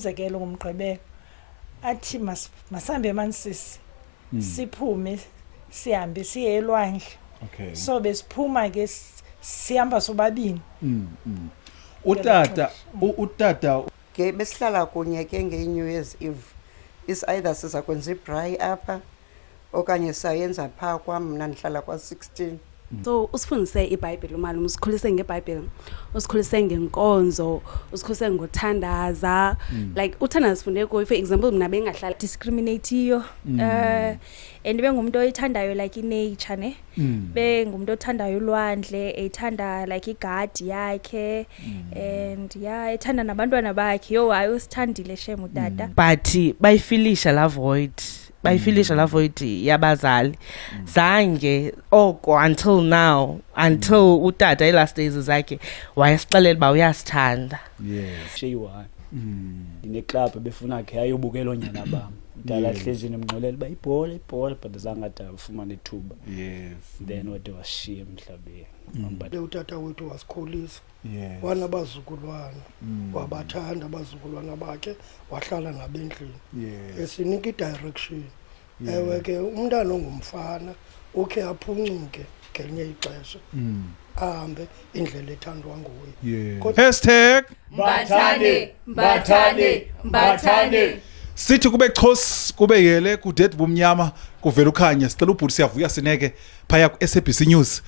umzekelo ngomgqibelo athi masambe mansisi siphume sihambe siye elwandle. Okay. So besiphuma ke sihamba sobabini. Utata ke besihlala kunye ke nge-New Year's Eve is either siza kwenza ibhrayi apha okanye sayenza phaa kwam mna ndihlala kwa-16. So usifundise iBhayibheli umalume, usikhulise ngeBhayibheli, usikhulise ngenkonzo, usikhulise ngothandaza. Like uthandaza sifunde kuyo, for example mina bengahlala discriminate and bengumuntu oyithandayo like inature ne, bengumuntu othandayo ulwandle, ethanda like igadi yakhe and yeah ethanda nabantwana bakhe. Yo hayi usithandile shame utata. But bayifilisha la void. Bayifilisha la void yabazali. Zange oko until now, until utata last days zakhe wayesixelela ba uyasithanda. Yes. Sheyiwa. Ine club befuna ke ayobukela onyana bami. Dala hlezini emngxolela ba ibhola but zangathi afumana ithuba. Yes. Then wade washiya emhlabeni. But utata wethu wasikhulisa. Yes. Wanabazukulwana wabathanda abazukulwana bakhe wahlala nabendlini. Yes. Esinika i-direction. Ewe ke umntana ongumfana ukhe aphuncuke ngelinye ixesha ahambe indlela ethandwa nguye. Hashtag Mbathane. sithi kube Xhosi kube yele kudet bumnyama kuvela ukhanya sicela ubhuti siyavuya sineke phaya ku SABC News.